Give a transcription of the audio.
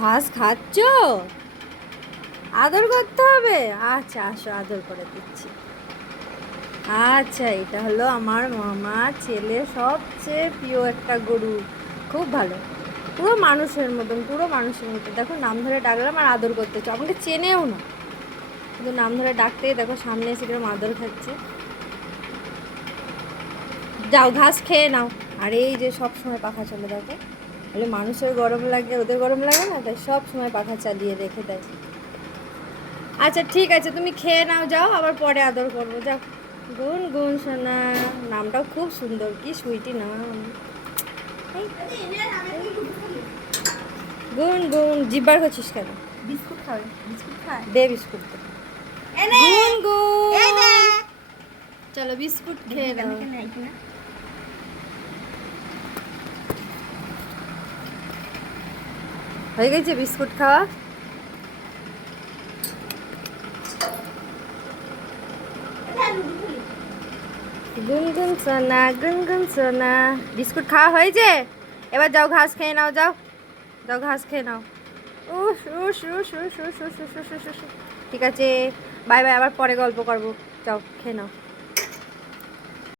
ঘাস খাচ্ছ? আদর করতে হবে? আচ্ছা আসো, আদর করে দিচ্ছি। আচ্ছা, এটা হলো আমার মামার ছেলে সবচেয়ে প্রিয় একটা গরু। খুব ভালো, পুরো মানুষের মতন, পুরো মানুষের মতন। দেখো নাম ধরে ডাকলাম আর আদর করতেছ, আমাকে চেনেও না, কিন্তু নাম ধরে ডাকতেই দেখো সামনে এসে কিরকম আদর খাচ্ছে। যাও ঘাস খেয়ে নাও। আর এই যে সব সময় পাখা চলে, দেখো বলে মানুষের গরম লাগে, ওদের গরম লাগে না, তাই সব সময় পাখা চালিয়ে রেখে দেয়। আচ্ছা ঠিক আছে, তুমি খেয়ে নাও, যাও, আবার পরে আদর করবো, যাও। গুন গুন সোনা, নামটাও খুব সুন্দর, কি সুইটি নাম। এই, গুন গুন, জিব্বার করছিস কেন? বিস্কুট খাবে? বিস্কুট খায়? দে বিস্কুট দে। এনে গুন গুন, এই দে। চলো বিস্কুট খেয়ে নাও। হয়ে গেছে বিস্কুট খাওয়া? গুনগুন সোনা, গুনগুন সোনা, বিস্কুট খাওয়া হয়েছে? এবার যাও ঘাস খেয়ে নাও, যাও, যাও ঘাস খেয়ে নাও। উস উস উস উস উস উস উস উস উস উস। ঠিক আছে, বাই বাই, আবার পরে গল্প করবো, যাও খেয়ে নাও।